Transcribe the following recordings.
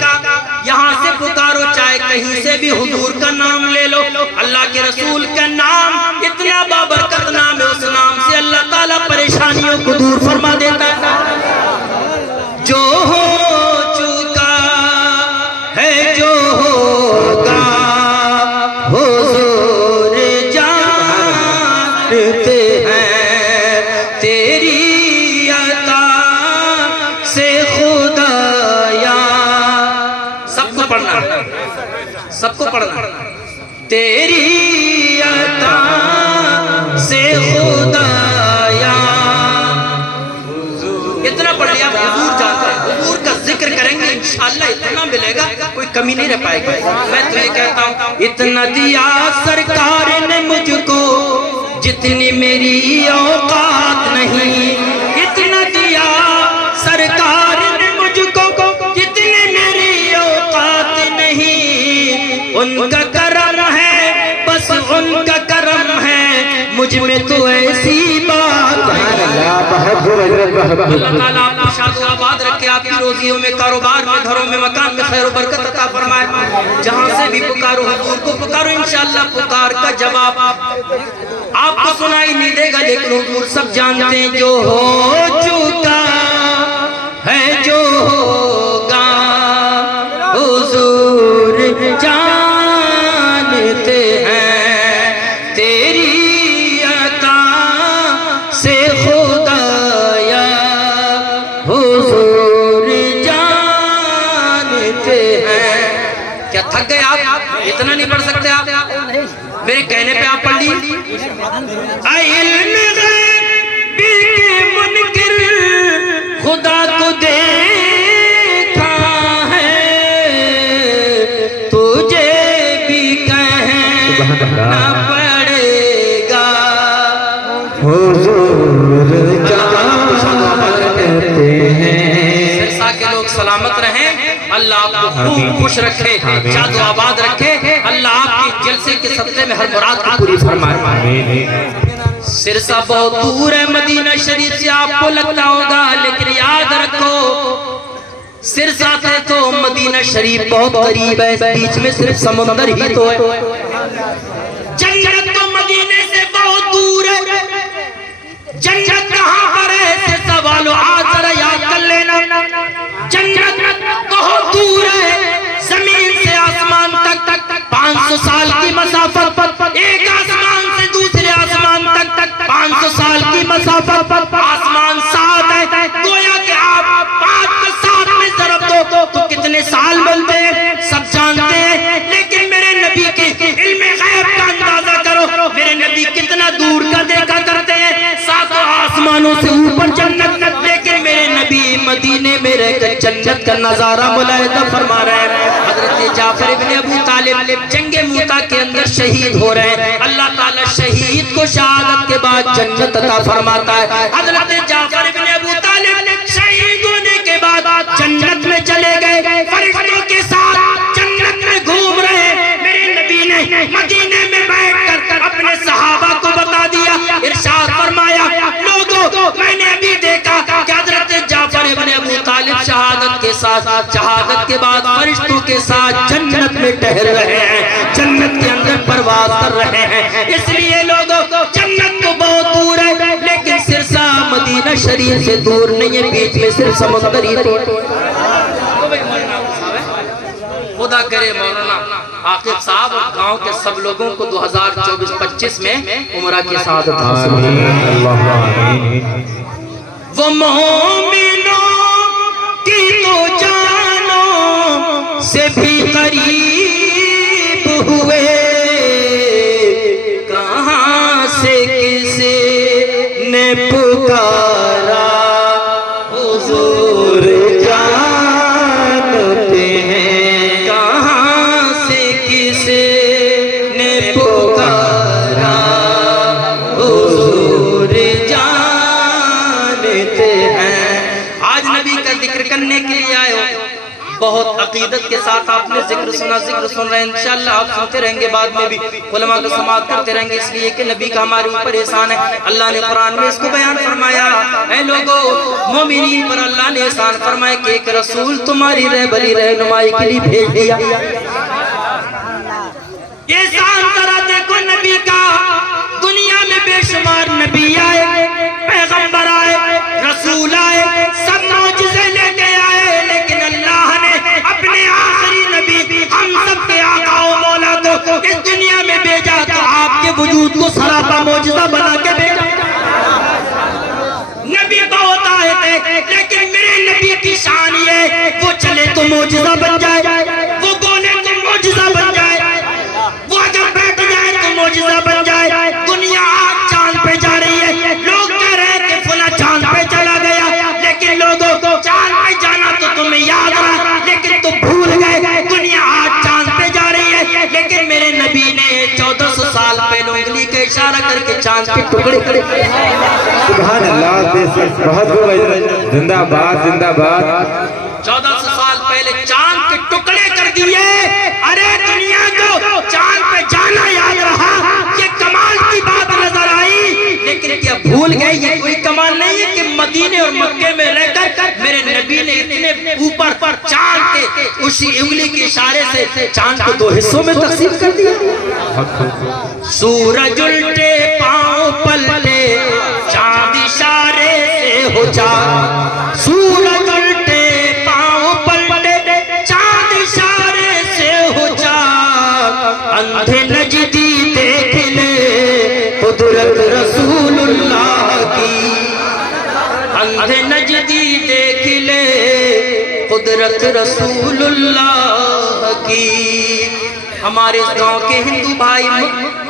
کا یہاں سے پکارو، چاہے کہیں سے بھی حضور کا نام لے لو، اللہ کے رسول کا نام اتنا بابرکت نام ہے، اس نام سے اللہ تعالیٰ پریشانیوں کو دور فرما دیتا ہے۔ جو ہو چکا ہے جو ہوگا حضور جانتے ہیں، تیری عطا سے خدایا، سب کو پڑھنا، سب کو پڑھنا، تیری عطا سے خدایا، اتنا پڑھ لیا حضور جانتا ہے، حضور کا ذکر کریں گے انشاءاللہ اتنا ملے گا کوئی کمی نہیں رہ پائے گی۔ میں تمہیں کہتا ہوں اتنا دیا سرکار نے مجھ کو جتنی میری اوقات نہیں، اتنا دیا سرکار نے مجھ کو جتنی میری اوقات نہیں، ان کا کرم ہے بس ان کا کرم ہے، مجھ میں تو ایسی بات ہے۔ اللہ تعالیٰ آپ کو شاد و آباد رکھے، آپ کی روزیوں میں، کاروبار میں، گھروں میں، مکان میں خیر و برکت عطا فرمائے، جہاں سے بھی پکارو حضور کو پکارو، انشاءاللہ پکار کا جواب آپ کو سنائی نہیں دے گا، لیکن حضور سب جانتے ہیں۔ جو ہو چکا ہے جو ہوگا حضور جانتے ہیں، تیری عطا سے خدایا حضور جانتے ہیں۔ کیا تھک گئے آپ؟ اتنا نہیں پڑھ سکتے آپ؟ میرے کہنے پہ آپ پڑھ لی۔ علم غیب کے منکر خدا کو دیکھا ہے، تجھے بھی کہنا پڑے گا حضور جانتے ہیں۔ سرسا کے لوگ سلامت رہیں، اللہ آپ کو خوب خوش رکھے، شاد و آباد رکھے، اللہ آپ کے جلسے کے صدقے میں ہر مراد کو پوری فرمائے۔ سرسا بہت دور ہے مدینہ شریف سے، آپ کو لگتا ہوگا، لیکن یاد رکھو سرسا سے تو مدینہ شریف بہت قریب ہے، بیچ میں صرف سمندر ہی تو ہے۔ جنت تو مدینے سے بہت دور ہے، جنت کہاں پر ہے سرسا والو آج ذرا یاد کر لینا۔ جنت بہت دور ہے، زمین سے آسمان تک 500 سال کی مسافت، ایک آسمان سے دوسرے آسمان تک 500 سال کی مسافت، آسمان 7 ہے، گویا کہ آپ 5 کو 7 میں ضرب دو تو کتنے سال بنتے ہیں سب جانتے ہیں، لیکن میرے نبی کے علم غیب کا اندازہ کرو، میرے نبی کتنا دور کا دیکھا کرتے ہیں، 7 آسمانوں سے اوپر جنت، لیکن میرے نبی مدینے میں رہ کر جنت کا نظارہ ملاحظہ فرما رہے ہیں۔ حضرت جعفر ابن ابو طالب جنگ موتا کے اندر شہید ہو رہے ہیں، اللہ تعالیٰ شہید کو شہادت کے بعد جنت عطا فرماتا ہے۔ حضرت جعفر ابن ابو طالب شہید ہونے کے بعد جنت میں چلے گئے، فرشتوں کے ساتھ جنت میں گھوم رہے ہیں۔ میرے نبی نے مدینے میں بیٹھ کر اپنے صحابہ کو بتا دیا، ارشاد فرمایا، لوگوں میں نے ابھی دیکھا کہ حضرت جعفر ابن ابو طالب شہادت کے ساتھ، شہادت کے بعد فرشتوں کے ساتھ جنت میں ٹہل رہے ہیں، جنت کے اندر پرواز کر رہے ہیں۔ اس لیے لوگوں جنت تو بہت دور ہے، لیکن سرسا مدینہ شریف سے دور نہیں ہے، بیچ میں صرف سمندر ہی تو خدا کرے مولانا عاقب صاحب اور گاؤں کے سب لوگوں کو 2024-25 میں عمرہ کی سعادت حاصل ہو۔ وہ مومنوں کی تو جانوں سے بھی قریب ہوئے، کہاں سے کسی نے پکارا حضور جانتے ہیں، کہاں سے کسی نے پکارا حضور جانتے ہیں۔ آج نبی کا ذکر کرنے کے لیے آئے ہو، بہت عقیدت کے ساتھ آپ نے ذکر سنا، ذکر سن رہے ہیں، انشاءاللہ آپ سنتے رہیں گے، بعد میں بھی علماء کو سماعت کرتے رہیں گے، اس لیے کہ نبی کا ہمارے اوپر احسان ہے۔ اللہ نے قرآن میں اس کو بیان فرمایا، اے لوگو مومنین پر اللہ نے احسان فرمایا کہ ایک رسول تمہاری رہبری رہنمائی کے لیے بھیج دیا۔ احسان ذرا دیکھو نبی کا، دنیا میں بے شمار نبی آئے، پیغمبر آئے، رسول آئے، سب معجزے لے کے آئے، لیکن اللہ نے اپنے آخری نبی ہم سب کے آقا و مولا کو اس دنیا میں بھیجا تو آپ کے وجود کو سراپا معجزہ بنا کے بھیجا۔ نبی بہت آئے تھے لیکن میرے نبی کی شان یہ، وہ چلے تو معجزہ بن جائے، وہ بولے تو معجزہ بن جائے، وہ اگر بیٹھ جائے تو معجزہ بن جائے۔ دنیا آج چاند پہ جا رہی ہے، لوگ کہہ رہے ہیں کہ فلاں چاند پہ چلا گیا، لیکن لوگوں چاند پہ جانا تو تمہیں یاد رہا لیکن تم بھول گئے۔ دنیا آج چاند پہ جا رہی ہے لیکن میرے نبی نے 1400 سال پہلے انگلی کا اشارہ کر کے چاند کے ٹکڑے کرے۔ سبحان اللہ، بہت زندہ باد، زندہ باد۔ 1400 سال پہلے چاند کے ٹکڑے کر دیے۔ ارے دنیا کو چاند پہ جانا یاد رہا، یہ کمال کی بات نظر آئی، لیکن کیا بھول گئے یہ کوئی کمال نہیں ہے کہ مدینے اور مکے میں رہ کر میرے نبی نے اتنے اوپر چاند کے اسی انگلی کے اشارے سے چاند کو 2 حصوں میں تقسیم کر دیا۔ سورج الٹے پاؤں پلٹے چاند اشارے سے ہو چاک، سورج الٹے پاؤں پلٹے چاند اشارے سے ہو چاک، اندھے نجدی دیکھ لے قدرت رسول اللہ کی، اندھے نجدی دیکھ لے قدرت رسول اللہ کی۔ ہمارے اس گاؤں کے ہندو بھائی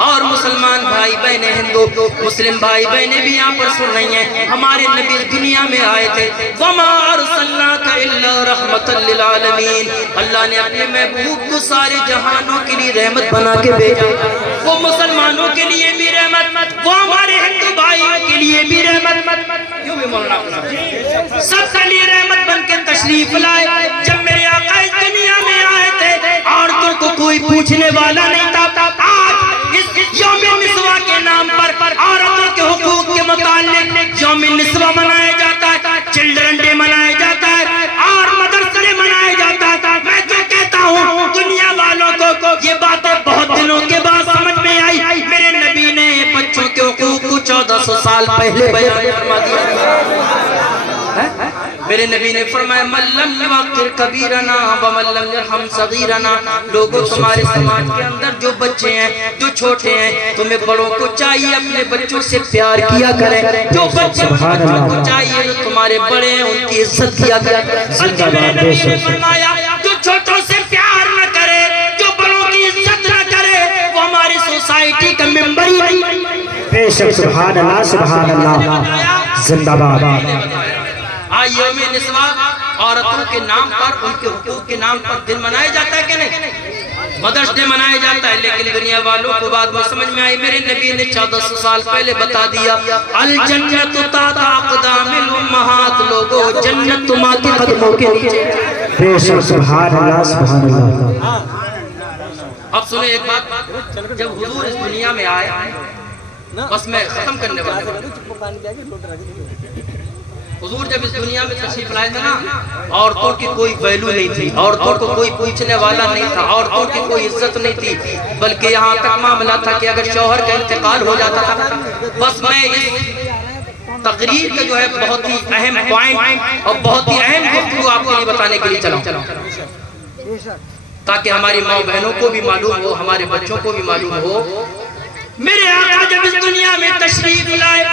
اور مسلمان بھائی بہنیں، ہندو مسلم بھائی بہنیں بھی یہاں پر سن رہی ہیں، ہمارے نبی دنیا میں آئے تھے، وَمَا أَرْسَلْنَاكَ إِلَّا رَحْمَةً لِّلْعَالَمِينَ، اللہ نے اپنے محبوب کو سارے جہانوں کے لیے رحمت بنا کے بھیجا۔ وہ مسلمانوں کے لیے بھی رحمت، وہ ہمارے ہندو بھائیوں کے لیے بھی رحمت، یوں بھی مولانا سب کے لیے رحمت بن کے تشریف لائے۔ جب میرے آقا اس دنیا میں آئے تھے عورتوں کو کوئی پوچھنے والا نہیں تھا، آج اس یوم نسواں کے نام پر عورتوں کے حقوق کے متعلق یوم نسواں منایا جاتا ہے، چلڈرن ڈے منایا جاتا ہے اور مدرسہ ڈے منایا جاتا ہے۔ میں جو کہتا ہوں دنیا والوں کو یہ باتیں بہت دنوں کے بعد سمجھ میں آئی، میرے نبی نے بچوں کے حقوق کو 1400 سال پہلے بیان فرما دیا۔ میرے نبی نے فرمایا من لم یوقر کبیرنا ومن لم یرحم صغیرنا، لوگوں تمہارے سماج کے اندر جو بچے ہیں، جو چھوٹے ہیں، تمہیں بڑوں کو چاہیے اپنے بچوں سے پیار کیا کریں، جو بچوں کو چاہیے جو تمہارے بڑے ہیں ان کی عزت کیا کریں۔ بلکہ میرے نبی نے فرمایا جو چھوٹوں سے پیار نہ کرے، جو بڑوں کی عزت نہ کرے، وہ ہماری سوسائٹی کا ممبر ہی نہیں۔ بے شک، سبحان اللہ، سبحان اللہ، زندہ باد۔ یوم نسواں عورتوں کے نام پر، ان کے حقوق کے نام پر دن منایا جاتا ہے کہ نہیں؟ مدرس ڈے منایا جاتا ہے، لیکن دنیا والوں کو بعد میں سمجھ میں آئی، میرے نبی نے 1400 سال پہلے بتا دیا الجنت تحت اقدام الامہات، لوگوں جنت تمہارے قدموں کے نیچے۔ بے شک، سبحان اللہ، سبحان اللہ۔ اب سنیں ایک بات، جب حضور اس دنیا میں آئے، بس میں ختم کرنے والا ہوں، حضور جب اس دنیا میں تشریف لائے تھے نا، عورتوں کی کوئی ویلو نہیں تھی، عورتوں کو کوئی پوچھنے والا نہیں تھا، عورتوں کی کوئی عزت نہیں تھی، بلکہ یہاں تک معاملہ تھا کہ اگر شوہر کا انتقال ہو جاتا تھا، بس میں اس تقریر کا جو ہے بہت ہی اہم پوائنٹ اور بہت ہی اہم گفتگو آپ کو بتانے کے لیے چلا، تاکہ ہماری ماں بہنوں کو بھی معلوم ہو، ہمارے بچوں کو بھی معلوم ہو۔ میرے آقا جب اس دنیا میں تشریف لائے،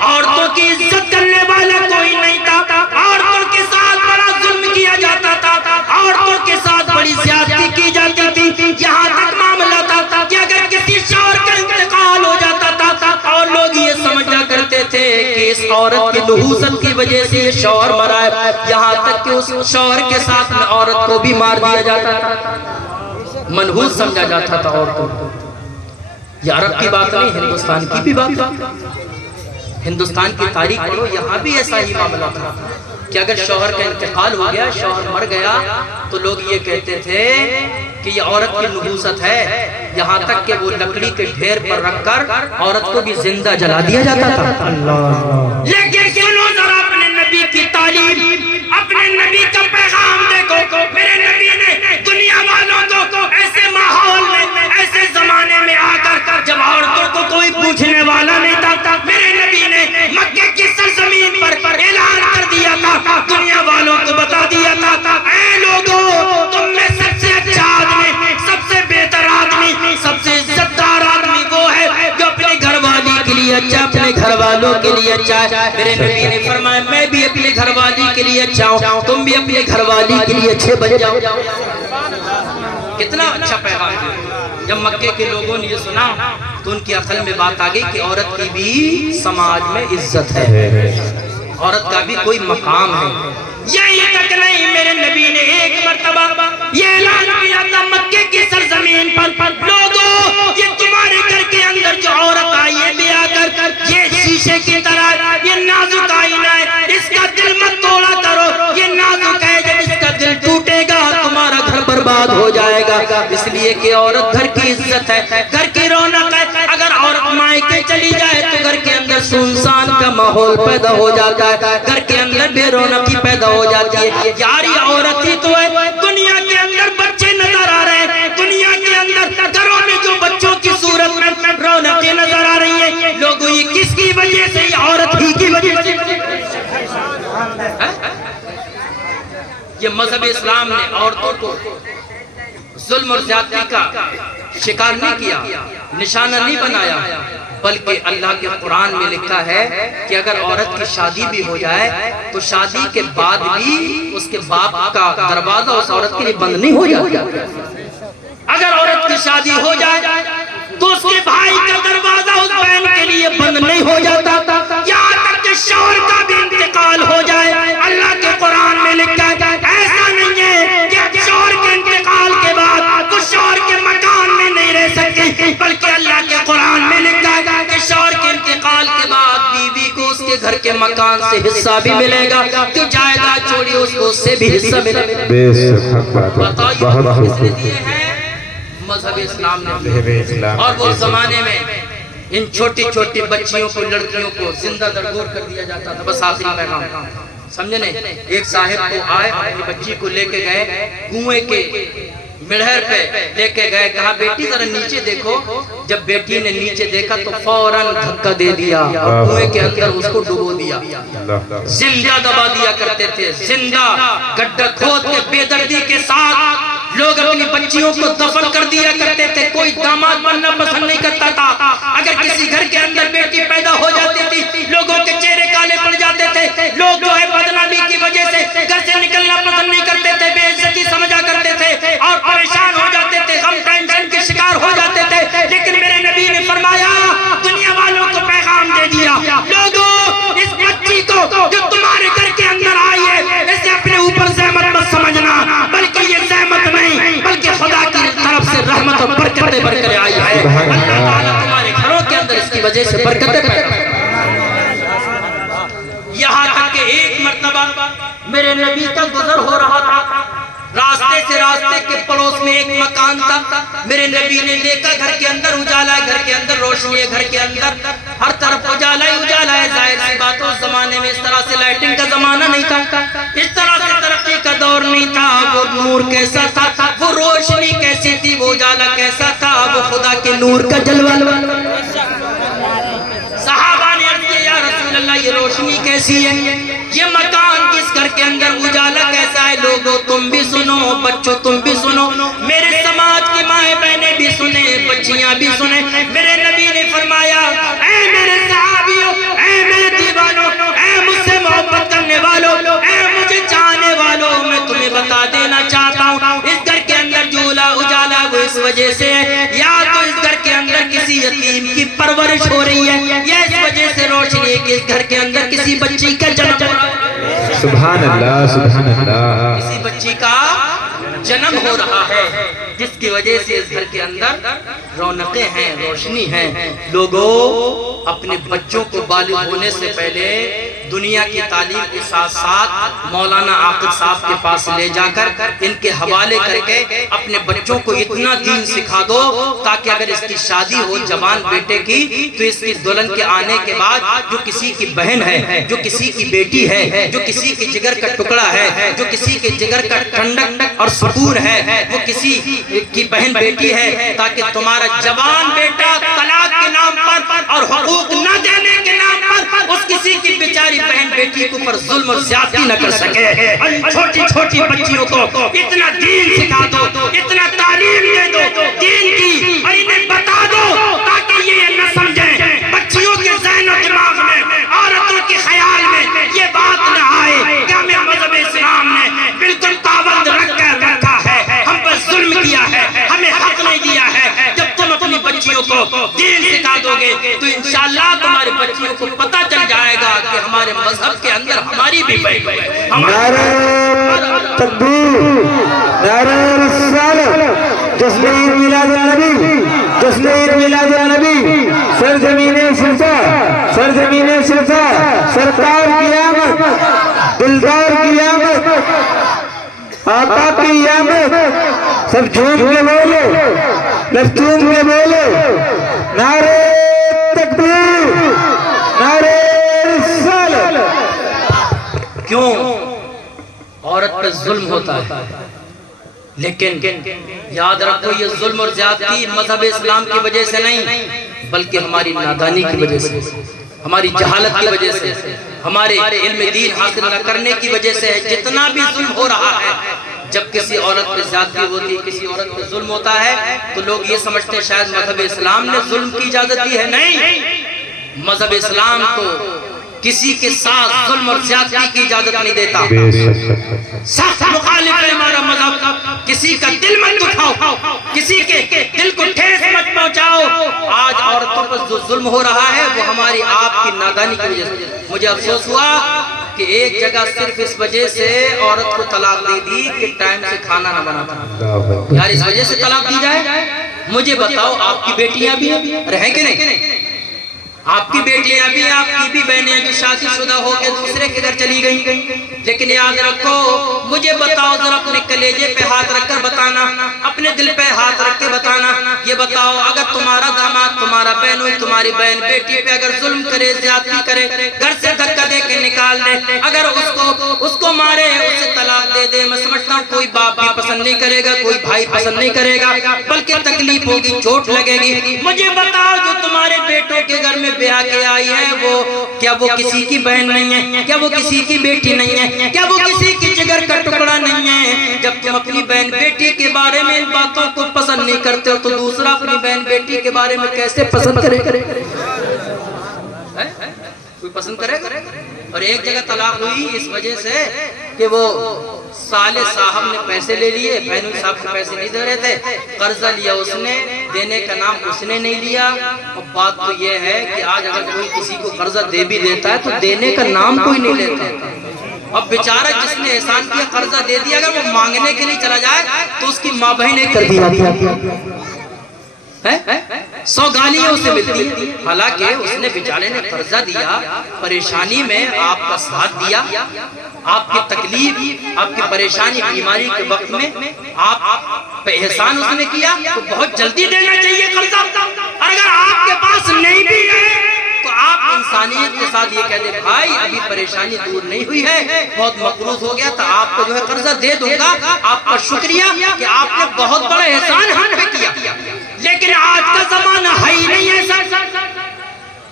عورتوں کی عزت کرنے والا کوئی نہیں تھا، عورتوں کے ساتھ بڑا ظلم کیا جاتا تھا، عورتوں کے ساتھ بڑی زیادتی کی جاتی تھی، یہاں تک معاملہ تھا کہ اگر کسی شوہر کا انتقال ہو جاتا تھا اور لوگ یہ سمجھا کرتے تھے کہ اس عورت کی نحوست کی وجہ سے یہ شوہر مرا ہے، یہاں تک کہ اس شوہر کے ساتھ عورت کو بھی مار دیا جاتا تھا، منحوس سمجھا جاتا تھا عورتوں کو۔ یہ عرب کی بات نہیں، ہندوستان کی بھی بات ہے، ہندوستان کی تاریخ پڑھو، یہاں بھی ایسا ہی معاملہ تھا۔ کہ اگر شوہر کا انتقال ہو گیا، شوہر مر گیا، تو لوگ یہ کہتے تھے کہ یہ عورت کی نبوست ہے، یہاں تک کہ وہ لکڑی کے ڈھیر پر رکھ کر عورت کو بھی زندہ جلا دیا جاتا تھا۔ لیکن سنو ذرا اپنے نبی کی تعلیم، اپنے نبی کا پیغام دیکھو۔ میرے نبی نے دنیا والوں کو ایسے ماحول میں، ایسے زمانے میں آ کر جب عورتوں کو کوئی پوچھنے والا نہیں تھا، میرے نبی نے مکے کی سرزمین پر اعلان کر دیا تھا، دنیا والوں کو بتا دیا تھا، اے لوگوں، تم میں سب سے اچھا آدمی، سب سے بہتر آدمی، سب سے عزت دار آدمی وہ ہے جو اپنے گھر والی کے لیے اچھا، اپنے گھر والوں کے لیے اچھا ہے۔ میرے نبی نے فرمایا میں بھی اپنے گھر والی کے لیے اچھا ہوں، تم بھی اپنے گھر والی کے لیے اچھے بن جاؤ۔ کتنا اچھا پیغام ہے۔ جب مکے کے لوگوں نے یہ سنا تو ان کی عقل میں بات آ گئی کہ عورت کی بھی سماج میں عزت ہے، عورت کا بھی کوئی مقام ہے۔ یہی تک نہیں، میرے نبی نے ایک مرتبہ یہ اعلان کیا تھا مکے کی سرزمین پر، لوگوں یہ تمہارے گھر کے اندر جو عورت آئی ہے بھی آ کر یہ شیشے کی طرح، یہ نازک آئینہ ہے، اس کا دل مت توڑا کرو، یہ نازک ہے، جب اس کا دل ٹوٹے گا تمہارا گھر برباد ہو جائے گا۔ اس لیے کہ عورت گھر کی عزت ہے، گھر کی رونق ہے۔ اگر عورت مائکے چلی جائے تو گھر کے اندر سنسان کا ماحول پیدا ہو جاتا ہے، گھر کے اندر بے رونقی پیدا ہو جاتی ہے۔ یار یہ عورت ہی تو ہے، دنیا کے اندر بچے نظر آ رہے ہیں، دنیا کے اندر گھروں میں جو بچوں کی صورت میں رونقیں نظر آ رہی ہیں، لوگوں یہ کس کی وجہ سے؟ یہ عورت ہی کی وجہ سے۔ یہ مذہب اسلام نے عورتوں کو ظلم اور زیادتی کا شکار نہیں کیا، نشانہ نہیں بنایا، بلکہ اللہ کے قرآن میں لکھا ہے کہ اگر عورت کی شادی بھی ہو جائے تو شادی کے بعد بھی اس کے باپ کا دروازہ اس عورت کے لیے بند نہیں ہو جاتا۔ اگر عورت کی شادی ہو جائے تو اس کے بھائی کا دروازہ اس بہن کے لیے بند نہیں ہو جاتا، یہاں تک کہ شوہر کا بھی انتقال ہو جائے، اللہ کے قرآن میں لکھا ہے ایسا نہیں ہے کہ شوہر کے انتقال کے بعد تو شوہر کے مکان میں نہیں رہ سکتی، بلکہ اللہ کے قرآن میں لکھا ہے کہ شوہر کے انتقال کے بعد بیوی کو اس کے گھر کے مکان سے حصہ بھی ملے گا، جو جائیداد چھوڑی اس کو اس سے بھی حصہ ملے گا۔ بتائیے کس نے دیے ہیں؟ مذہب اسلام نے۔ اور وہ زمانے میں ان چھوٹی چھوٹی بچیوں کو، لڑکیوں کو زندہ درگور کر دیا جاتا تھا۔ بس آخری پیغام سمجھے نہیں، ایک صاحب کو آئے، اپنی بچی کو لے کے گئے کنویں کے مڑہر پہ لے کے گئے، کہا بیٹی ذرا نیچے دیکھو۔ جب بیٹی نے نیچے دیکھا تو فوراً دھکا دے دیا اور کنویں کے اندر اس کو ڈبو دیا۔ زندہ دبا دیا کرتے تھے، زندہ گڈھا کھود کے بے دردی کے ساتھ لوگ اپنی بچیوں کو دفن کر دیا کرتے تھے۔ کوئی داماد بننا پسند نہیں کرتا تھا۔ اگر کسی گھر کے اندر بیٹی پیدا ہو جاتی تھی، لوگوں کے چہرے کالے پڑ جاتے تھے، لوگ جو ہے بدنامی کی وجہ سے گھر سے نکلنا پسند نہیں کرتے تھے، بے عزتی سمجھا کرتے تھے اور پریشان ہو جاتے تھے، غم ٹینشن کے شکار ہو جاتے تھے۔ لیکن میرے نبی نے فرمایا، دنیا والوں کو پیغام دے دیا، لوگوں اس بچی کو جو تمہارے گھر کے اندر آئی ہے اسے اپنے اوپر زحمت مت سمجھنا، بلکہ یہ زحمت نہیں بلکہ خدا کی طرف سے رحمت اور برکتیں بڑھ کر آئی ہے۔ اللہ تعالیٰ تمہارے گھروں کے اندر اس کی وجہ سے برکتیں پیدا۔ یہاں تک کہ ایک مرتبہ میرے نبی کا گزر ہو رہا تھا، راستے سے راستے کے پڑوس میں ایک مکان تھا، میرے نبی نے دیکھا گھر کے اندر اجالا ہے، گھر کے اندر روشنی ہے، گھر کے اندر ہر طرف اجالا ہی اجالا ہے۔ ظاہر سی بات اس زمانے میں اس طرح سے لائٹنگ کا زمانہ نہیں تھا، اس طرح سے ترقی کا دور نہیں تھا۔ وہ نور کیسا تھا، وہ روشنی کیسی تھی، وہ اجالا کیسا تھا، وہ خدا کے نور کا جلوہ۔ صحابہ نے عرض کیا یا رسول اللہ یہ روشنی کیسی ہے، یہ مکان کس گھر کے اندر اجالا کیسا ہے؟ لوگوں تم بھی سنو، بچوں تم بھی سنو، میرے سماج کی مائیں بہنیں بھی سنیں، بچیاں بھی سنیں۔ میرے نبی نے فرمایا اے میرے صحابیوں، اے میرے دیوانوں، اے مجھ سے محبت کرنے والوں، اے مجھے چاہنے والوں، میں تمہیں بتا دینا چاہتا ہوں اس گھر کے اندر جو اجالا وہ اس وجہ سے ہے، یا تو اس گھر کے اندر کسی یتیم کی پرورش ہو رہی ہے، یا اس وجہ سے روشنی ہے کہ اس گھر کے اندر کسی بچی کا جنم ہو رہا ہے۔ سبحان اللہ، سبحان اللہ۔ کسی بچی کا جنم ہو رہا ہے جس کی وجہ سے اس گھر کے اندر رونقیں ہیں، روشنی ہیں۔ لوگوں اپنے بچوں کو بالغ ہونے سے پہلے دنیا کی تعلیم کے ساتھ ساتھ مولانا عاقب صاحب کے پاس لے جا کر ان کے حوالے کر کے اپنے بچوں کو اتنا دین سکھا دو تاکہ اگر اس کی شادی ہو جوان بیٹے کی تو اس کی دلہن کے آنے کے بعد جو کسی کی بہن ہے، جو کسی کی بیٹی ہے، جو کسی کے جگر کا ٹکڑا ہے، جو کسی کے جگر کا ٹھنڈک اور سکون ہے، وہ کسی کی بہن بیٹی ہے، تاکہ تمہارا جوان بیٹا طلاق کے نام پر اور حقوق نہ دینے کے نام پر اس کسی کی بیچاری بہن بیٹی کے اوپر ظلم اور زیادتی نہ کر سکے۔ چھوٹی چھوٹی بچیوں کو اتنا دین سکھا دو، اتنا تعلیم دے دو دین کی، اور انہیں بتا دو تاکہ یہ نہ سمجھیں، بچیوں کے ذہن و دماغ میں، عورتوں کے خیال میں یہ بات نہ آئے کہ ہمیں مذہب اسلام نے بالکل پابند رکھ کر رکھا ہے، ہم پر ظلم کیا ہے، ہمیں حق نہیں دیا ہے۔ جب تم اپنی بچیوں کو دین سکھا دو گے تو انشاءاللہ تمہارے بچیوں کو پتہ چل جائے گا کہ ہمارے مذہب کے اندر ہماری بھی بہن ہے۔ نعرہ تکبیر، نعرہ رسالت، جشن عید میلاد النبی، جشن عید میلاد النبی، سرزمین سلطہ، سرزمین سلطہ، سرکار کی آمد، دلدار کی آمد، آقا کی آمد، سب جھوم کے بولے، لفتون کے بولے، نعرہ تکبیر، نعرہ رسالت۔ کیوں عورت پر ظلم ہوتا ہے؟ لیکن یاد رکھو یہ ظلم اور زیادتی مذہب اسلام کی وجہ سے نہیں بلکہ ہماری نادانی کی وجہ سے، ہماری جہالت کی وجہ سے، ہمارے علم دین حاصل نہ کرنے کی وجہ سے ہے۔ جتنا بھی ظلم ہو رہا ہے، جب کسی عورت پہ زیادتی ہوتی ہے، کسی عورت پہ ظلم ہوتا ہے تو لوگ یہ سمجھتے ہیں شاید مذہب اسلام نے ظلم کی اجازت دی ہے۔ نہیں، مذہب اسلام تو کسی کے ساتھ ظلم اور زیادتی کی اجازت نہیں دیتا، سخت مخالف ہے ہمارا مذہب۔ کسی کا دل مت دکھاؤ، کسی کے دل کو ٹھیس مت پہنچاؤ۔ آج عورتوں پر جو ظلم ہو رہا ہے وہ ہماری آپ کی نادانی کی وجہ سے۔ مجھے افسوس ہوا کہ ایک جگہ صرف اس وجہ سے عورت کو طلاق دے دی کہ ٹائم سے کھانا نہ بناتا۔ یار اس وجہ سے طلاق دی جائے؟ مجھے بتاؤ آپ کی بیٹیاں بھی ہیں کہ نہیں؟ آپ کی بیٹیاں بھی، آپ کی بھی بہنیں جو شادی شدہ ہو کے دوسرے کے گھر چلی گئی، لیکن یاد رکھو، مجھے بتاؤ ذرا، اپنے کلیجے پہ ہاتھ رکھ کر بتانا، اپنے دل پہ ہاتھ رکھ کے بتانا، یہ بتاؤ اگر تمہارا داماد، تمہارا بہنوئی، تمہاری بہن بیٹی پہ اگر ظلم کرے، زیادتی کرے، گھر سے دھکا دے کے نکال دے، اگر اس کو مارے، اسے طلاق دے دے، میں سمجھتا ہوں کوئی باپ بھی پسند نہیں کرے گا، کوئی بھائی پسند نہیں کرے گا، بلکہ تکلیف ہوگی، چوٹ لگے گی۔ مجھے بتاؤ جو تمہارے بیٹوں کے گھر میں بیاہ کے آئی ہے کیا وہ کسی کی بہن نہیں ہے؟ کیا وہ کسی کی بیٹی نہیں ہے؟ کیا وہ کسی کی جگر کا ٹکڑا نہیں ہے؟ جب تم اپنی بہن بیٹی کے بارے میں ان باتوں کو پسند نہیں کرتے ہو تو دوسرا اپنی بہن بیٹی کے بارے میں کیسے پسند کرے؟ کوئی پسند کرے گا؟ اور ایک جگہ طلاق ہوئی اس وجہ سے کہ وہ سالے صاحب نے پیسے لے لیے، بہنوئی صاحب کے پیسے نہیں دے رہے تھے، قرضہ لیا اس نے، دینے کا نام اس نے نہیں لیا۔ اور بات تو یہ ہے کہ آج اگر کوئی کسی کو قرضہ دے بھی دیتا ہے تو دینے کا نام کوئی نہیں لیتا۔ اب بیچارہ جس نے احسان کیا قرضہ دے دیا، اگر وہ مانگنے کے لیے چلا جائے تو اس کی ماں بہنیں کر دیا، 100 گالیاں اسے ملتی ہیں۔ حالانکہ اس نے بیچارے نے قرضہ دیا، پریشانی میں آپ کا ساتھ دیا، آپ کی تکلیف، آپ کی پریشانی، بیماری کے وقت میں آپ پہ احسان اس نے کیا تو بہت جلدی دینا چاہیے قرضہ۔ اور اگر آپ کے پاس نہیں بھی ہے تو آپ انسانیت کے ساتھ یہ کہہ دیں بھائی ابھی پریشانی دور نہیں ہوئی ہے، بہت مقروض ہو گیا تھا، آپ کو جو ہے قرضہ دے دوں گا، آپ کا شکریہ کہ آپ نے بہت بڑا احسان ہم پہ کیا۔ لیکن آج کا زمانہ ہے ہی نہیں ایسا،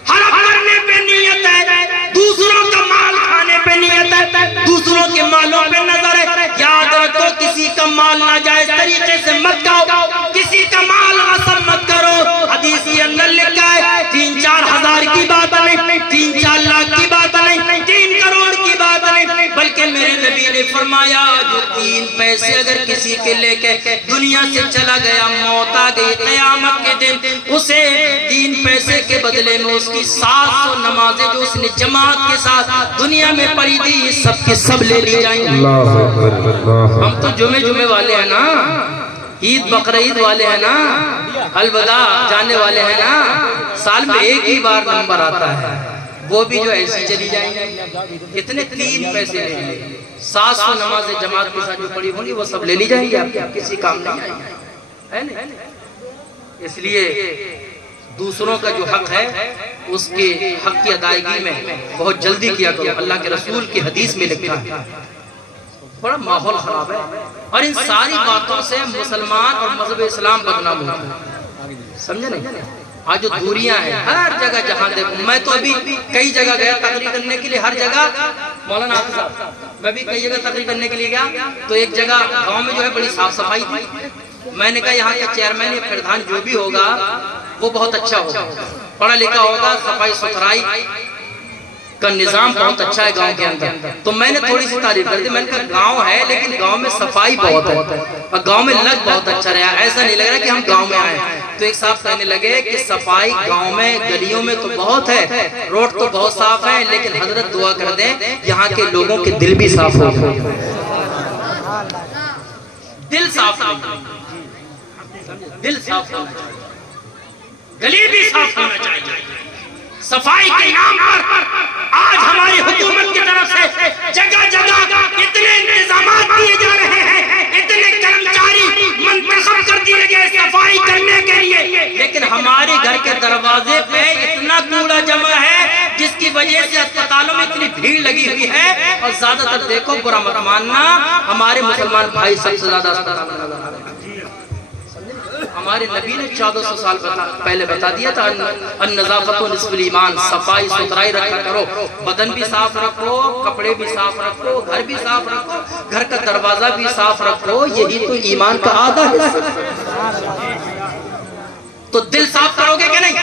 حرام کرنے پہ نیت ہے، دوسروں کا مال کھانے پہ نیت ہے، دوسروں کے مالوں پہ نظر ہے۔ یاد رکھو کسی کا مال ناجائز طریقے سے مت کھاؤ، کسی کا مال غصب مت کرو۔ حدیث کے اندر لکھا ہے 3-4 ہزار کی بات نہیں، 3-4 لاکھ کی بات نہیں، 3 کروڑ کی بات نہیں، بلکہ میرے نبی نے فرمایا جو 3 پیسے اگر کسی کے لے کے دنیا سے چلا گیا، موت آ گئی قیامت کے دن، اسے 3 پیسے کے بدلے میں اس کی 700 نمازیں جو اس نے جماعت کے ساتھ دنیا میں پڑھی تھی سب کے سب لے لی جائیں گے۔ ہم تو جمعے والے ہیں نا، عید بقرعید والے ہیں نا، الوداع جانے والے ہیں نا، سال میں ایک ہی بار نمبر آتا ہے، وہ بھی جو ایسی چلی جائیں گے. کتنے 3 پیسے لیں گے. 700 نماز جماعت کے ساتھ جو پڑھی ہوں گی وہ سب لے لی جائیں گی, آپ کسی کام نہیں آئیں گے, ہے نا. اس لیے دوسروں کا جو حق ہے اس کے حق کی ادائیگی میں بہت جلدی کیا کرو. اللہ کے رسول کی حدیث میں لکھا ہے. بڑا ماحول خراب ہے اور ان ساری باتوں سے مسلمان اور مذہب اسلام بدنام ہوتا ہے. سمجھے نہیں؟ آج جو دوریاں ہیں ہر جگہ جہاں دیکھوں, میں تو ابھی کئی جگہ گیا تقریر کرنے کے لیے, ہر جگہ مولانا حافظ صاحب میں بھی کئی جگہ تقریر کرنے کے لیے گیا تو ایک جگہ گاؤں میں جو ہے بڑی صاف صفائی تھی. میں نے کہا یہاں کا چیئرمین یا پردھان جو بھی ہوگا وہ بہت اچھا ہوگا, پڑھا لکھا ہوگا, صفائی ستھرائی کا نظام بہت اچھا ہے گاؤں کے اندر. تو میں نے تھوڑی سی تعریف کر دی. میں نے کہا گاؤں ہے لیکن گاؤں میں صفائی بہت ہے اور گاؤں میں لگ بہت اچھا رہا. ایسا نہیں لگ رہا کہ ہم گاؤں میں آئے. تو ایک صاحب کہنے لگے کہ صفائی گاؤں میں گلیوں میں تو بہت ہے, روڈ تو بہت صاف ہے, لیکن حضرت دعا کر دیں یہاں کے لوگوں کے دل بھی صاف ہو جائے. دل صاف ہو, دل صاف ہونا چاہیے, گلی بھی صاف ہونا چاہیے. صفائی کے نام پر آج ہماری حکومت کی طرف سے جگہ جگہ اتنے انتظامات دیے جا رہے ہیں, اتنے کرمچاری منتخب کر دیے گئے صفائی کرنے کے لیے, لیکن ہمارے گھر کے دروازے پہ اتنا کوڑا جمع ہے جس کی وجہ سے اسپتالوں میں اتنی بھیڑ لگی ہوئی ہے. اور زیادہ تر دیکھو, برا مت ماننا, ہمارے مسلمان بھائی سب سے زیادہ اسپتال میں نظر آ رہے ہیں. ہمارے نبی نے 1400 سال پہلے بتا دیا تھا النظافت نصف الایمان, صفائی ستھرائی رکھا کرو, بدن بھی صاف رکھو, کپڑے بھی صاف رکھو, گھر بھی صاف رکھو, گھر کا دروازہ بھی صاف رکھو, یہی تو ایمان کا آدھا ہے. تو دل صاف کرو گے کہ نہیں؟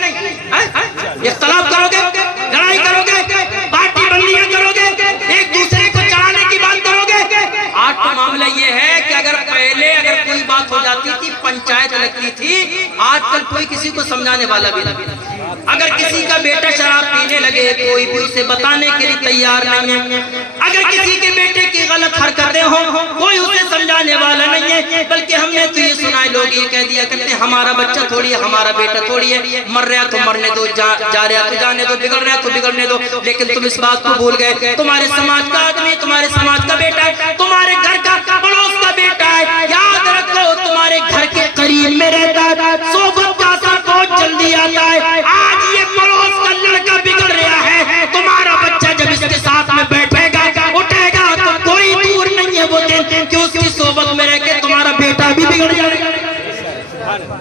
اختلاف کرو گے, لڑائی کرو گے, پارٹی بندیاں کرو گے, ایک دوسرے کو چڑھانے کی بات کرو گے. آج تو معاملہ یہ ہے کہ اگر کوئی بات ہو جاتی تھی پنچایت لگتی تھی, آج کل کوئی کسی کو سمجھانے والا بھی نہیں. اگر کسی کا بیٹا شراب پینے لگے کوئی بھی اسے بتانے کے لیے تیار نہیں ہے. اگر کسی کے بیٹے کی غلط حرکتیں ہوں کوئی اسے سمجھانے والا نہیں ہے. بلکہ ہم نے تو یہ سنا ہے, لوگ یہ کہہ دیا کرتے ہیں ہمارا بچہ تھوڑی ہے, ہمارا بیٹا تھوڑی ہے, مر رہا تو مرنے دو, جا رہا تو جانے دو, بگڑ رہا تو بگڑنے دو. لیکن تم اس بات کو بھول گئے, تمہارے سماج کا آدمی تمہارے سماج کا بیٹا ہے, تمہارے گھر کا پڑوس کا بیٹا ہے. یاد رکھو تمہارے گھر کے قریب میں رہتا ہے, صحبت کا اثر بہت جلدی آتا ہے. آج یہ پڑوس کا لڑکا بگڑ رہا ہے, تمہارا بچہ جب اس کے ساتھ میں بیٹھے گا اٹھے گا تو کوئی دور نہیں ہے وہ دن کہ اس کی صحبت میں رہ کے تمہارا بیٹا بھی بگڑ جائے گا.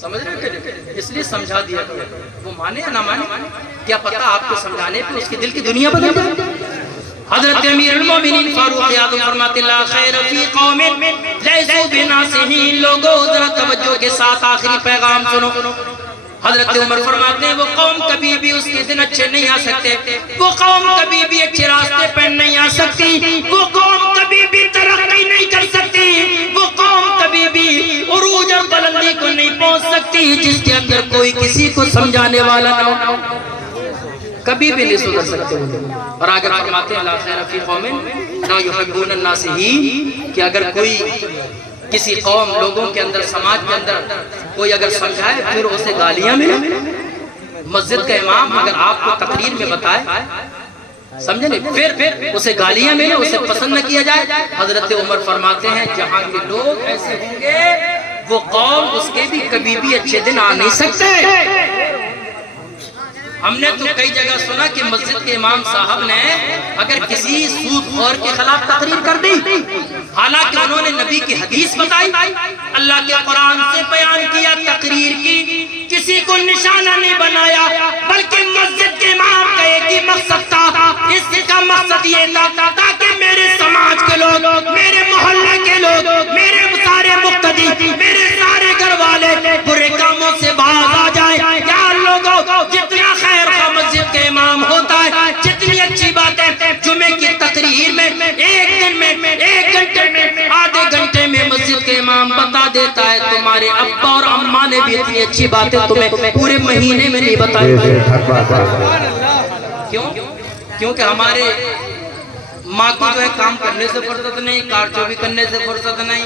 سمجھ رہے ہیں؟ اس لیے سمجھا دیا وہ مانے یا نہ مانے, کیا پتہ آپ کو سمجھانے پہ اس کی دل کی دنیا بدل جائے. حضرت امیر المومنین فاروق اعظم فرماتے لا خیر فی قوم لیسوا بناصحین. لوگوں ذرا توجہ کے ساتھ آخری پیغام سنو. حضرت عمر فرماتے ہیں وہ قوم کبھی بھی اس کے دن اچھے نہیں آ سکتے, وہ قوم کبھی بھی اچھے راستے پر نہیں آ سکتی, وہ قوم کبھی بھی ترقی نہیں کر سکتی, وہ قوم کبھی بھی عروج اور بلندی کو نہیں پہنچ سکتی جس کے اندر کوئی کسی کو سمجھانے والا نہ ہو. کبھی بھی نہیں سدھر سکتے. اور آگے فرماتے ہیں لا خیر فی قوم لا یحبون الناصحین, کہ اگر کوئی کسی قوم لوگوں کے اندر سماج کے اندر کوئی اگر سمجھائے پھر اسے گالیاں ملے. مسجد کا امام اگر آپ کو تقریر میں بتائے سمجھے نہیں, پھر اسے گالیاں ملے, اسے پسند نہ کیا جائے. حضرت عمر فرماتے ہیں جہاں کے لوگ ایسے ہوں گے وہ قوم اس کے بھی کبھی بھی اچھے دن آ نہیں سکتے. ہم نے تو کئی جگہ سنا کہ مسجد کے امام صاحب نے اگر کسی سود خور کے خلاف تقریر کر دی, حالانکہ انہوں نے نبی کی حدیث بتائی, اللہ کے قرآن سے بیان کیا, تقریر کی, کسی کو نشانہ نہیں بنایا, بلکہ مسجد کے امام کا ایک ہی مقصد تھا. اس کا مقصد یہ تھا تاکہ میرے سماج کے لوگ, میرے محلے کے لوگ, میرے سارے مقتدی, میرے سارے گھر والے برے کاموں سے باز آ جائیں. یار لوگوں جتنا خیر خواہ مسجد کے امام ہوتا ہے, جتنی اچھی باتیں جمعے کی تقریر میں ایک دن میں, ایک گھنٹے میں, آدھے گھنٹے میں مسجد کے امام بتا دیتا ہے, تمہارے ابا اور اماں نے بھی اتنی اچھی باتیں تمہیں پورے مہینے میں نہیں بتائی. کیوں؟ کیونکہ ہمارے ماں کو جو ہے کام کرنے سے فرصت نہیں, کار چوبی کرنے سے فرصت نہیں,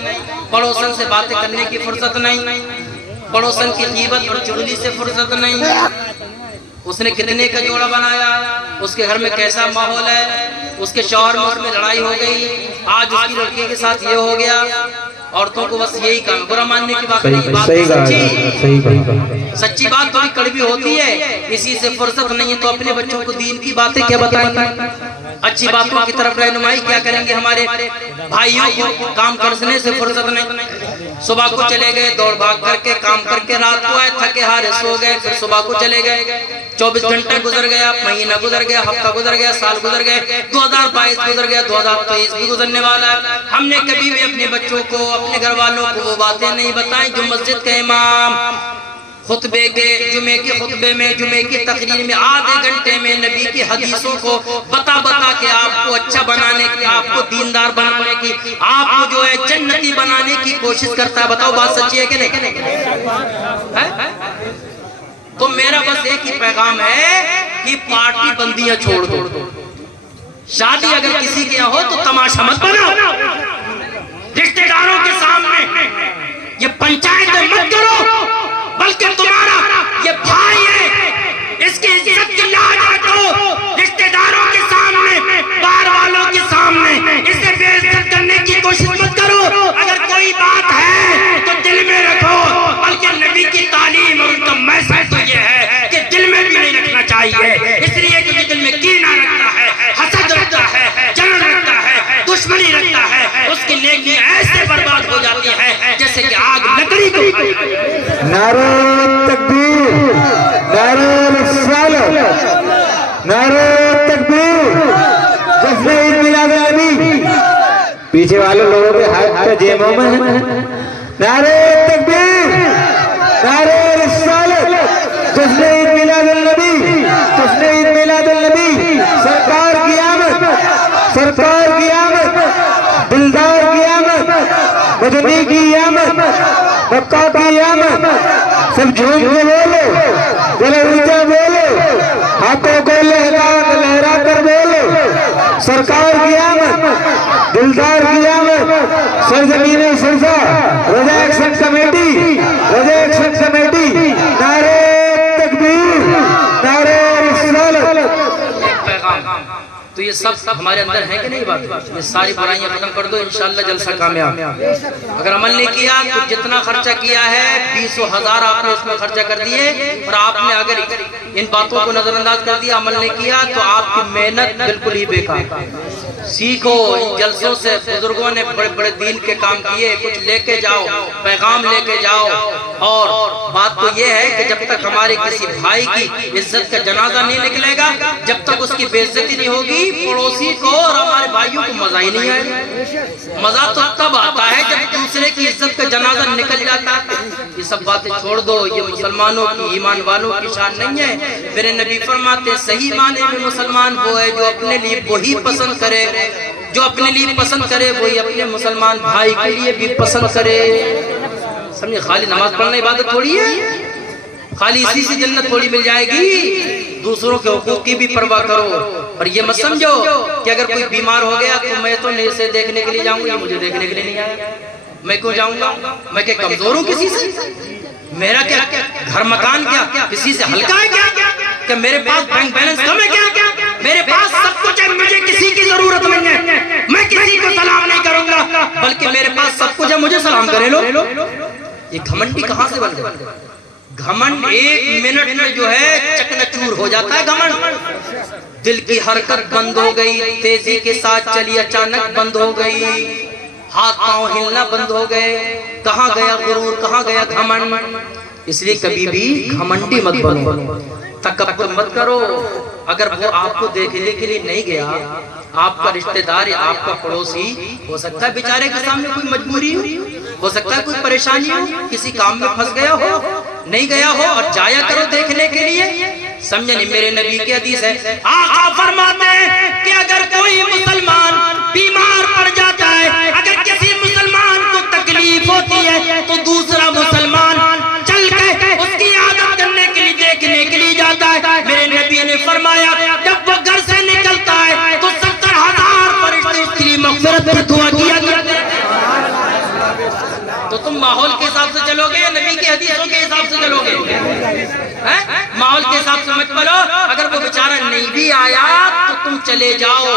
پڑوسن سے باتیں کرنے کی فرصت نہیں, پڑوسن کی غیبت اور چغلی سے فرصت نہیں. اس نے کتنے کا جوڑا بنایا، اس کے گھر میں کیسا ماحول ہے، اس کے شوہر میں اس میں لڑائی ہو گئی، آج اس کی لڑکی کے ساتھ یہ ہو گیا۔ عورتوں کو بس یہی کام، برا ماننے کی بات نہیں، بات سچی بات تھوڑی کڑوی ہوتی ہے، اسی سے فرصت نہیں ہے تو اپنے بچوں کو دین کی باتیں کیا بتائیں گے، اچھی باتوں کی طرف رہنمائی کیا کریں گے۔ ہمارے بھائیوں کو کام کرنے سے فرصت نہیں، صبح کو چلے گئے دوڑ بھاگ کر کے کام کر کے، رات کو آئے تھکے ہارے سو گئے، پھر صبح کو چلے گئے، 24 گھنٹے گزر گیا، مہینہ گزر گیا، ہفتہ گزر گیا، سال گزر گئے، 2022 گزر گیا، 2023 بھی گزرنے والا ہے۔ ہم نے کبھی بھی اپنے بچوں کو، اپنے گھر والوں کو وہ باتیں نہیں بتائیں جو مسجد کے امام خطبے کے جمعے کے خطبے میں، جمعے کی تقریر میں آدھے گھنٹے میں نبی کی حدیثوں کو بتا کے آپ کو اچھا بنانے کی، آپ کو دیندار بنانے کی، آپ کو جو ہے جنتی بنانے کی کوشش کرتا ہے۔ بتاؤ بات سچی ہے کہ نہیں؟ تو میرا بس ایک ہی پیغام ہے کہ پارٹی بندیاں چھوڑ دو، شادی اگر کسی کے ہو تو تماشا مت بناؤ، رشتہ داروں کے سامنے یہ پنچایت مت کرو، بلکہ تمہارا یہ بھائی ہے، اس کی عزت کی لاج رکھو، رشتہ داروں کے سامنے، بار والوں کے سامنے اسے بے عزت کرنے کی کوشش مت کرو۔ اگر کوئی بات ہے تو دل میں رکھو، بلکہ نبی کی تعلیم اور ان کا میسج تو یہ ہے کہ دل میں بھی نہیں رکھنا چاہیے، اس لیے کہ دل میں کینہ رکھتا ہے، حسد رکھتا ہے، جلن رکھتا ہے، دشمنی رکھتا ہے، اس کی نیکی ایسے برباد ہو جاتی ہے جیسے کہ آگ لکڑی کو کھا جاتی ہے۔ نعرہ تکبیر، نعرہ رسالت، نعرہ تکبیر، جشن عید میلاد النبی۔ پیچھے والے لوگوں کے ہاتھ کا جیبوں میں ہے۔ نعرہ تکبیر، نعرہ رسالت، جشن عید میلاد النبی، جشن عید میلاد النبی۔ سرکار کی آمد، سرکار کی آمد، دلدار کی آمد، مدنی کی آمد، مکہ کی آمد۔ سب جھوم کے بولو، گلے اونچا بولو، ہاتھوں کو لہرا کر بولو، سرکار کی آمد، دلدار کی آمد۔ سرزمین سرسا رضا ایکشن کمیٹی، رضا ایکشن کمیٹی، نعرہ تکبیر، نعرہ رسالت۔ تو یہ سب ہمارے اندر ہے کہ نہیں بات؟ یہ ساری برائیاں ختم کر دو، انشاءاللہ جلسہ کامیاب۔ اگر عمل نہیں کیا تو جتنا خرچہ کیا ہے 20,000 آپ نے اس میں خرچہ کر دیے، اور آپ نے اگر ان باتوں کو نظر انداز کر دیا، عمل نہیں کیا تو آپ کی محنت بالکل ہی بیکار۔ سیکھو ان جلسوں سے، بزرگوں نے بڑے بڑے دین کے کام کیے، کچھ لے کے جاؤ، پیغام لے کے جاؤ۔ اور بات تو یہ ہے کہ جب تک ہمارے کسی بھائی کی عزت کا جنازہ نہیں نکلے گا، جب تک اس کی بے عزتی نہیں ہوگی، پڑوسی کو اور ہمارے بھائیوں کو مزہ ہی نہیں آئے گا۔ مزہ تو تب آتا ہے جب دوسرے کی عزت کا جنازہ نکل جاتا ہے۔ یہ سب باتیں چھوڑ دو، یہ مسلمانوں کی، ایمان والوں کی شان نہیں ہے۔ میرے نبی فرماتے صحیح معنی میں مسلمان وہ ہے جو اپنے لیے وہی پسند کرے، جو اپنے لیے پسند کرے وہی اپنے مسلمان بھائی کے لیے بھی پسند کرے۔ سمجھے، خالی نماز پڑھنا عبادت تھوڑی ہے، خالی اسی سے جنت تھوڑی مل جائے گی، دوسروں کے حقوق کی بھی پرواہ کرو۔ اور یہ مت سمجھو کہ اگر کوئی بیمار ہو گیا تو میں تو اسے دیکھنے کے لیے جاؤں گا، یہ مجھے دیکھنے کے لیے نہیں آیا، میں کیوں جاؤں گا؟ میں کیا کمزور ہوں کسی سے؟ میرا کیا گھر مکان کیا کسی سے ہلکا ہے کیا؟ کہ میرے پاس بینک بیلنس کم ہے کیا؟ میرے پاس سب کچھ ہے، مجھے کسی کی ضرورت نہیں ہے، میں کسی کو سلام نہیں کروں گا، بلکہ میرے پاس سب کچھ ہے، مجھے سلام کرے لو۔ یہ گھمنڈی کہاں سے بن گیا؟ گھمنڈ 1 منٹ میں جو ہے چکنچور ہو جاتا ہے گھمنڈ۔ دل کی حرکت بند ہو گئی، تیزی کے ساتھ چلی اچانک بند ہو گئی، ہاتھ پاؤں ہلنا بند ہو گئے، کہاں گیا غرور، کہاں گیا گھمنڈ؟ اس لیے کبھی بھی گھمنڈی مت بنو، تکبر مت کرو۔ اگر وہ آپ کو دیکھنے کے لیے نہیں گیا، آپ کا رشتہ دار یا آپ کا پڑوسی، ہو سکتا ہے بیچارے کے سامنے کوئی مجبوری ہو سکتا ہے کوئی پریشانی ہو، کسی کام میں پھنس گیا ہو، نہیں گیا ہو، اور جایا کرو دیکھنے کے لیے۔ سمجھے نہیں؟ میرے نبی کی حدیث ہے، آقا فرماتے ہیں کہ اگر کوئی مسلمان بیمار پڑ جاتا ہے، اگر کسی مسلمان کو تکلیف ہوتی ہے تو دوسرا مسلمان چل کے اس کی عادت کرنے کے لیے، دیکھنے کے لیے جاتا ہے۔ میرے نبی نے فرمایا جب وہ گھر سے نکلتا ہے تو 70,000 فرشتے اس کے لیے مغفرت کی دعا کیا کرتے ہیں۔ تو تم ماحول کے حساب سے چلو گے یا نبی کی حدیثوں کے حساب سے چلو گے؟ ماحول کے حساب سے مت چلو. اگر وہ بیچارہ نہیں بھی آیا تو تم چلے جاؤ.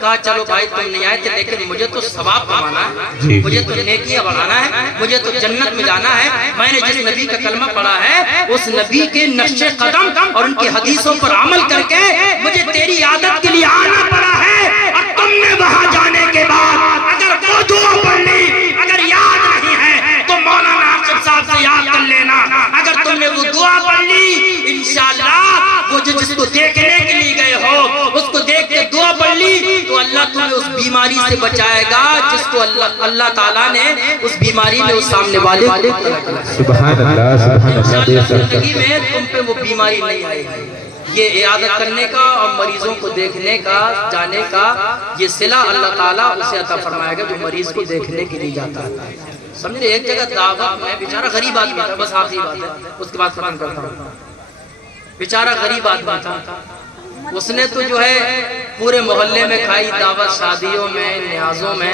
کہا چلو بھائی تم نہیں آئے تھے لیکن مجھے تو ثواب کمانا ہے, مجھے تو نیکیاں بڑھانا ہے, مجھے تو جنت میں جانا ہے. میں نے جس نبی کا کلمہ پڑھا ہے اس نبی کے نقش قدم اور ان کی حدیثوں پر عمل کر کے مجھے تیری عادت کے لیے آنا پڑا ہے. اور تم نے وہاں جانے کے بعد اگر وہ دعا پڑھ لی, اگر یاد نہیں ہے تو مولانا آصف صاحب سے یاد کر لینا. اگر تم نے وہ دعا پڑھ لی انشاءاللہ وہ جس کو دیکھنے کے لیے گئے ہو اس کو دیکھ کے دعا پڑھ لی تو اللہ تمہیں اس بیماری سے بچائے گا جس کو اللہ تعالیٰ نے اس بیماری میں اس سامنے والے سبحان اللہ سبحان اللہ. زندگی میں تم پہ وہ بیماری نہیں آئے گی. یہ عیادت کرنے کا اور مریضوں کو دیکھنے کا جانے کا یہ صلہ اللہ تعالیٰ اسے عطا فرمائے گا جو مریض کو دیکھنے کے لیے جاتا ہے. سمجھے ایک جگہ دعوت میں بیچارہ غریب آدمی تھا, بس آخری بات ہے اس کے بعد ختم کرتا ہوں. بیچارہ غریب آدمی تھا, اس نے تو جو ہے پورے محلے میں کھائی دعوت, شادیوں میں, نیازوں میں,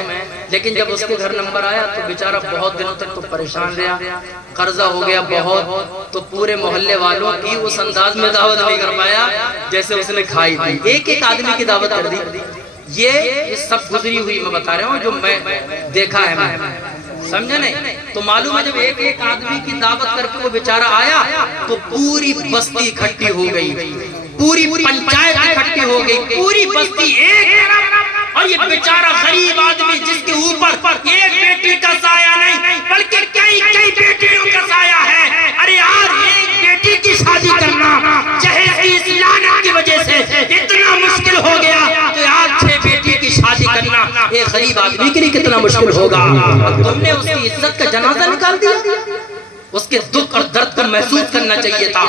لیکن جب اس کے گھر نمبر آیا تو بیچارہ بہت دنوں تک تو پریشان رہا, قرضہ ہو گیا بہت, تو پورے محلے والوں کی اس انداز میں دعوت نہیں کر پایا جیسے اس نے کھائی تھی. ایک ایک آدمی کی دعوت کر دی. یہ سب گزری ہوئی میں بتا رہا ہوں جو میں دیکھا ہے میں, سمجھے نہیں؟ تو معلوم ہے جب ایک ایک آدمی کی دعوت کر کے وہ بیچارہ آیا تو پوری بستی اکٹھی ہو گئی, پوری پنچایت اکٹھی ہو گئی, پوری بستی ایک طرف. اور یہ بیچارہ غریب آدمی جس کے اوپر ایک بیٹی کا سایہ نہیں بلکہ کئی کئی بیٹیوں کا سایہ ہے. ارے یار ایک بیٹی کی شادی کرنا جہیز کی اس لعنت کی وجہ سے اتنا مشکل ہو گیا تو آج 6 بیٹی کی شادی کرنا ایک غریب آدمی کے لیے کتنا مشکل ہوگا. تم نے اس کی عزت کا جنازہ نکال دیا. اس کے دکھ اور درد کو محسوس کرنا چاہیے تھا,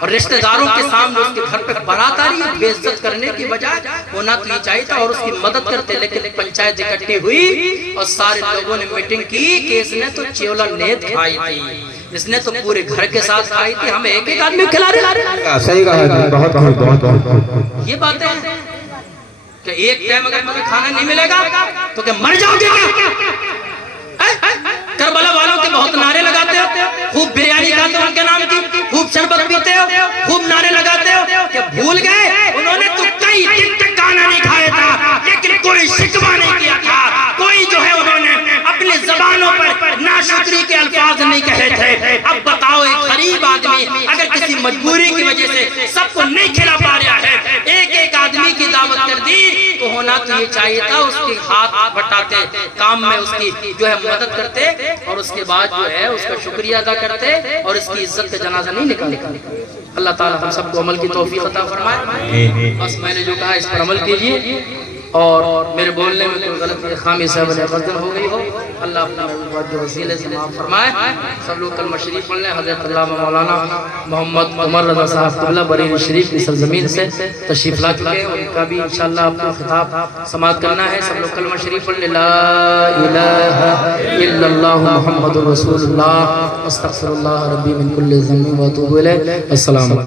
اور رشتہ داروں کے سامنے اس کے گھر پہ بارات آ رہی ہے, بے عزت کرنے کی بجائے ہونا تو یہ چاہیے تھا اور اس کی مدد کرتے. لیکن پنچایت اکٹھی ہوئی اور سارے لوگوں نے میٹنگ کی کہ اس نے تو چیولا نیت کھائی تھی, اس نے تو پورے گھر کے ساتھ کھائی تھی, ہم ایک ایک آدمی کھلا رہے. صحیح کہا, بہت بہت یہ باتیں ہیں کہ ایک ٹائم اگر تمہیں کھانا نہیں ملے گا تو کہ مر جاؤ گے کیا؟ کربلا والوں کے بہت نعرے لگاتے ہو, خوب بریانی کھاتے ہو ان کے نام کی, خوب شربت پیتے ہو, خوب نعرے لگاتے ہو کہ بھول گئے انہوں نے تو کئی دن تک کھانا نہیں کھایا تھا لیکن کوئی شکوہ نہیں کیا تھا, کوئی جو ہے انہوں نے اپنی زبانوں پر ناشکری کے الفاظ نہیں کہے تھے. اب بتاؤ ایک غریب آدمی اگر کسی مجبوری کی وجہ سے سب کو نہیں کھلا پا رہا ہے, ایک ایک آدمی کی دعوت کر دی تو ہونا تو یہ چاہیے تھا اس کے ہاتھ بٹاتے, کام میں اس کی جو ہے مدد کرتے اور اس کے بعد جو ہے اس کا شکریہ ادا کرتے اور اس کی عزت کا جنازہ نہیں نکالتے. اللہ تعالیٰ ہم سب کو عمل کی توفیق عطا فرمائے. بس میں نے جو کہا اس پر عمل کیجیے, اور میرے بولنے میں کوئی غلط خامی صاحب نے غلطی ہو گئی ہو اللہ اپنا جو وسیلے سے معاف فرمائے. سب لوگ کلمہ شریف پڑھ لیں. حضرت علامہ مولانا محمد عمر رضا صاحب قبلہ بریلی شریف کی سرزمین سے تشریف لا چکے ہیں, ان کا بھی انشاءاللہ آپ کو خطاب سماعت کرنا ہے. سب لوگ کلمہ شریف پڑھ لیں. لا الہ الا اللہ محمد رسول اللہ استغفر اللہ ربی من کل ذنب و اتوب الیہ. السلام علیکم.